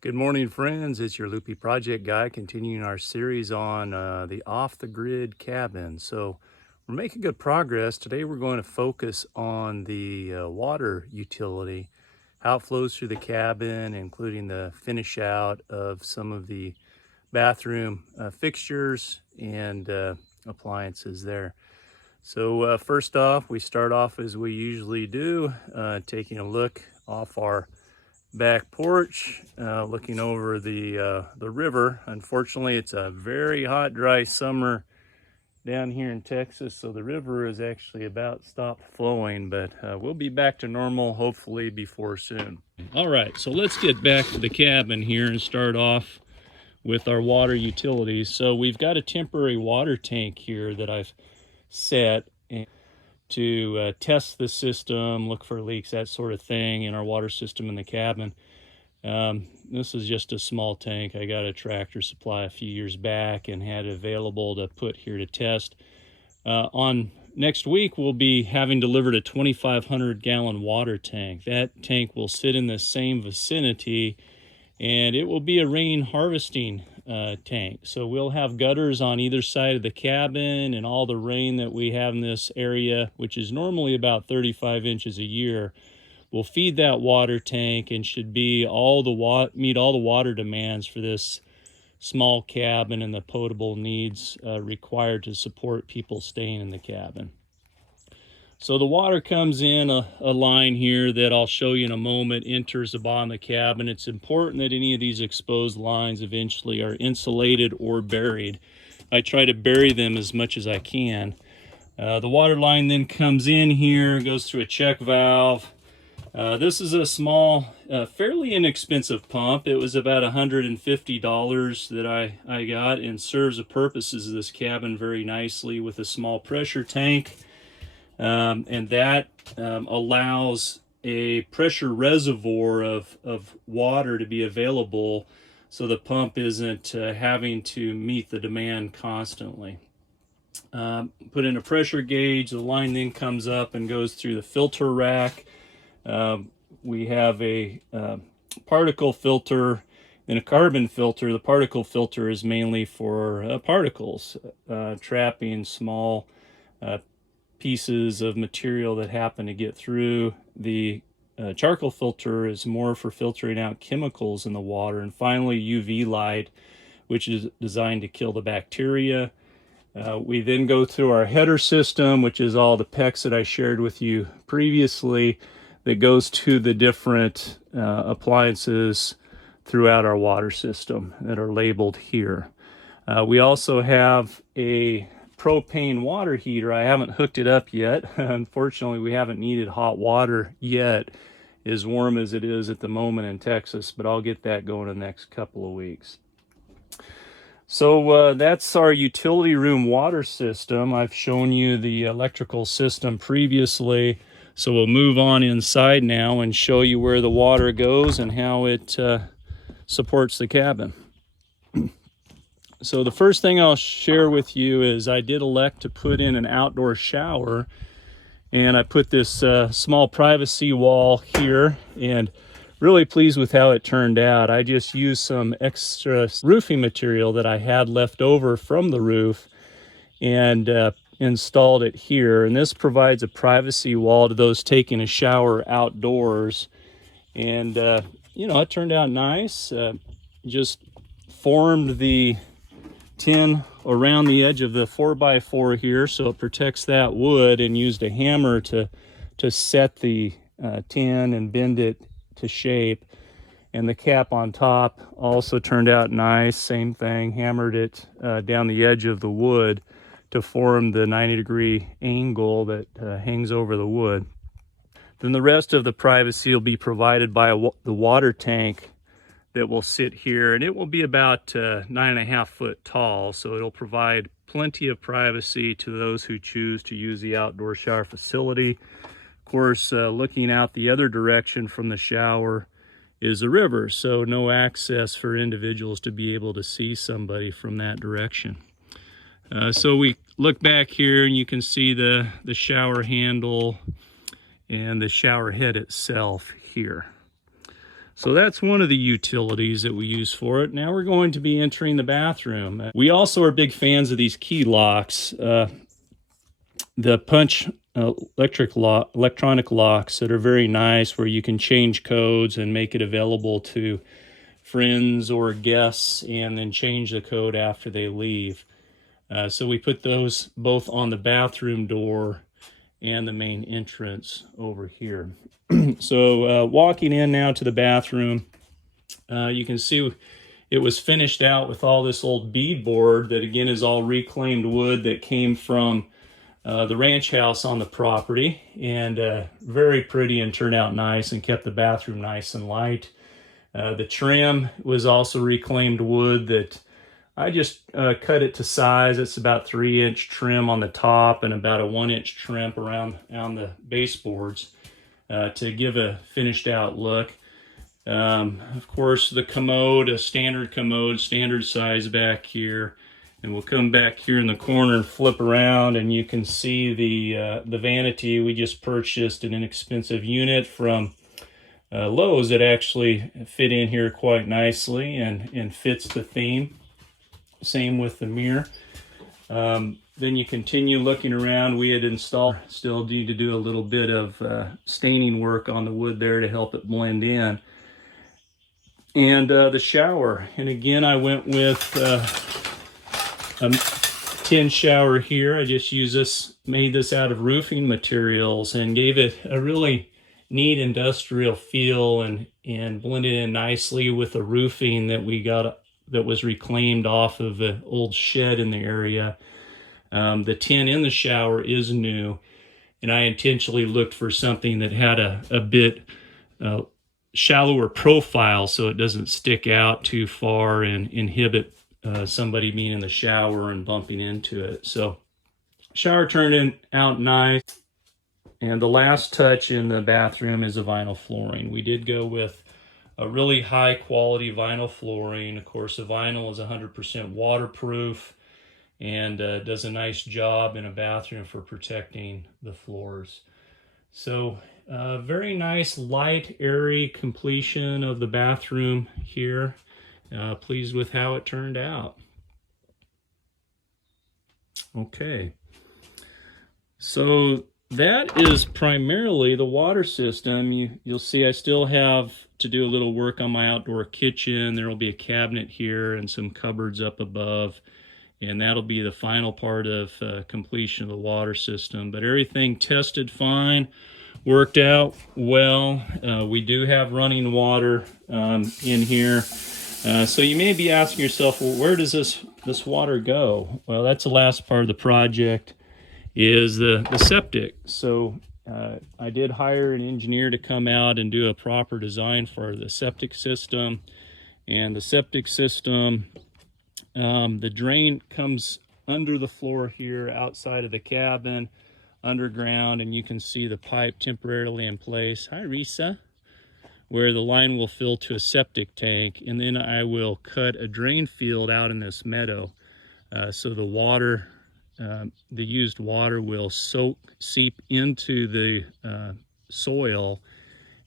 Good morning, friends. It's your Loopy project guy continuing our series on the off-the-grid cabin. So we're making good progress. Today we're going to focus on the water utility, how it flows through the cabin, including the finish out of some of the bathroom fixtures and appliances there. So first off, we start off as we usually do, taking a look off our back porch, looking over the river. Unfortunately, it's a very hot, dry summer down here in Texas, so the river is actually about stopped flowing, but we'll be back to normal hopefully before soon. All right, so let's get back to the cabin here and start off with our water utilities. So we've got a temporary water tank here that I've set to test the system, look for leaks, that sort of thing in our water system in the cabin. This is just a small tank. I got a Tractor Supply a few years back and had it available to put here to test. On next week, we'll be having delivered a 2,500 gallon water tank. That tank will sit in the same vicinity, and it will be a rain harvesting tank. So we'll have gutters on either side of the cabin, and all the rain that we have in this area, which is normally about 35 inches a year, will feed that water tank and should be meet all the water demands for this small cabin and the potable needs required to support people staying in the cabin. So the water comes in a line here that I'll show you in a moment, enters the bottom of the cabin. It's important that any of these exposed lines eventually are insulated or buried. I try to bury them as much as I can. The water line then comes in here, goes through a check valve. This is a small, fairly inexpensive pump. It was about $150 that I got, and serves the purposes of this cabin very nicely with a small pressure tank. And that allows a pressure reservoir of water to be available, so the pump isn't having to meet the demand constantly. Put in a pressure gauge. The line then comes up and goes through the filter rack. We have a particle filter and a carbon filter. The particle filter is mainly for particles, trapping small pieces of material that happen to get through. The charcoal filter is more for filtering out chemicals in the water. And finally, UV light, which is designed to kill the bacteria. We then go through our header system, which is all the PEX that I shared with you previously, that goes to the different appliances throughout our water system that are labeled here. We also have a propane water heater. I haven't hooked it up yet. Unfortunately, we haven't needed hot water yet, as warm as it is at the moment in Texas, but I'll get that going in the next couple of weeks. So that's our utility room water system. I've shown you the electrical system previously, so we'll move on inside now and show you where the water goes and how it supports the cabin. So the first thing I'll share with you is I did elect to put in an outdoor shower, and I put this small privacy wall here, and really pleased with how it turned out. I just used some extra roofing material that I had left over from the roof and installed it here. And this provides a privacy wall to those taking a shower outdoors. And, it turned out nice. Just formed the tin around the edge of the 4x4 here so it protects that wood, and used a hammer to set the tin and bend it to shape. And the cap on top also turned out nice. Same thing, hammered it down the edge of the wood to form the 90-degree angle that hangs over the wood. Then the rest of the privacy will be provided by the water tank that will sit here, and it will be about 9.5 foot tall, so it'll provide plenty of privacy to those who choose to use the outdoor shower facility. Of course, looking out the other direction from the shower is the river, so no access for individuals to be able to see somebody from that direction. So we look back here and you can see the shower handle and the shower head itself here. So that's one of the utilities that we use for it. Now we're going to be entering the bathroom. We also are big fans of these key locks. The punch electronic locks that are very nice, where you can change codes and make it available to friends or guests and then change the code after they leave. So we put those both on the bathroom door and the main entrance over here. So walking in now to the bathroom, you can see it was finished out with all this old beadboard that again is all reclaimed wood that came from the ranch house on the property, and very pretty and turned out nice and kept the bathroom nice and light. The trim was also reclaimed wood that I just cut it to size. It's about 3-inch trim on the top and about a 1-inch trim around the baseboards to give a finished out look. Of course, the commode, a standard commode, standard size back here. And we'll come back here in the corner and flip around, and you can see the vanity. We just purchased an inexpensive unit from Lowe's that actually fit in here quite nicely and fits the theme. Same with the mirror. Then you continue looking around. We had installed, still need to do a little bit of staining work on the wood there to help it blend in. And the shower. And again, I went with a tin shower here. I just made this out of roofing materials and gave it a really neat industrial feel and blended in nicely with the roofing that we got that was reclaimed off of the old shed in the area. The tin in the shower is new, and I intentionally looked for something that had a bit shallower profile so it doesn't stick out too far and inhibit somebody being in the shower and bumping into it. So shower turned out nice. And the last touch in the bathroom is a vinyl flooring. We did go with a really high quality vinyl flooring. Of course, the vinyl is 100% waterproof and does a nice job in a bathroom for protecting the floors. So very nice, light, airy completion of the bathroom here. Pleased with how it turned out. Okay, so that is primarily the water system. You'll see I still have to do a little work on my outdoor kitchen. There will be a cabinet here and some cupboards up above, and that'll be the final part of completion of the water system. But everything tested fine, worked out well. We do have running water in here. So you may be asking yourself, well, where does this water go? Well, that's the last part of the project, is the septic. So I did hire an engineer to come out and do a proper design for the septic system. And the septic system, the drain comes under the floor here outside of the cabin, underground, and you can see the pipe temporarily in place. Hi, Risa. Where the line will fill to a septic tank, and then I will cut a drain field out in this meadow so the water, the used water will seep into the soil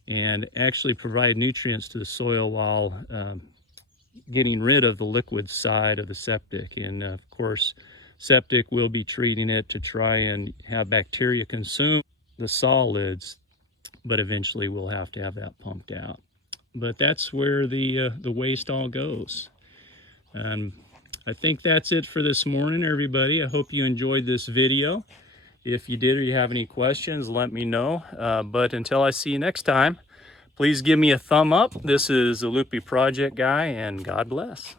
and actually provide nutrients to the soil while getting rid of the liquid side of the septic. And of course, septic will be treating it to try and have bacteria consume the solids, but eventually we'll have to have that pumped out. But that's where the waste all goes. I think that's it for this morning, everybody. I hope you enjoyed this video. If you did or you have any questions, let me know. But until I see you next time, please give me a thumb up. This is the Loopy Project Guy, and God bless.